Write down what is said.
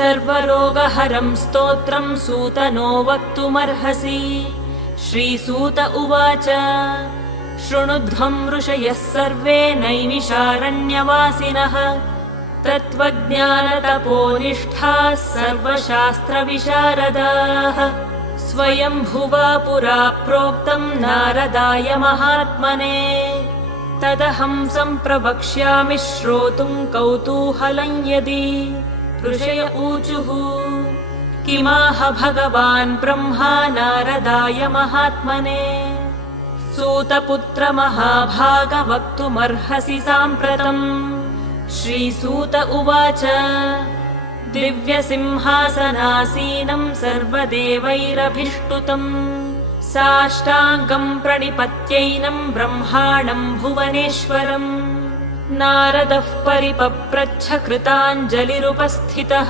सर्वरोगहरं स्तोत्रं सूतनो वक्तुमर्हसि। श्रीसूत उवाच शृणुध्वं ऋषयः सर्वे नैमिषारण्यवासिनः तत्त्वज्ञानतपोनिष्ठाः सर्वशास्त्रविशारदाः। स्वयंभुवा पुरा प्रोक्तं नारदाय महात्मने तदहं सम्प्रवक्ष्यामि श्रोतुं कौतूहलं यदि। ऋषय ऊचुः किमाह भगवान् ब्रह्मा नारदाय महात्मने। सूतपुत्र महाभाग वक्तुमर्हसि साम्प्रतम्। श्रीसूत उवाच दिव्यसिंहासनासीनं सर्वदेवैरभिष्टुतम् साष्टाङ्गं प्रणिपत्यैनं ब्रह्माणं भुवनेश्वरम्। नारदः परिपप्रच्छ कृताञ्जलिरुपस्थितः।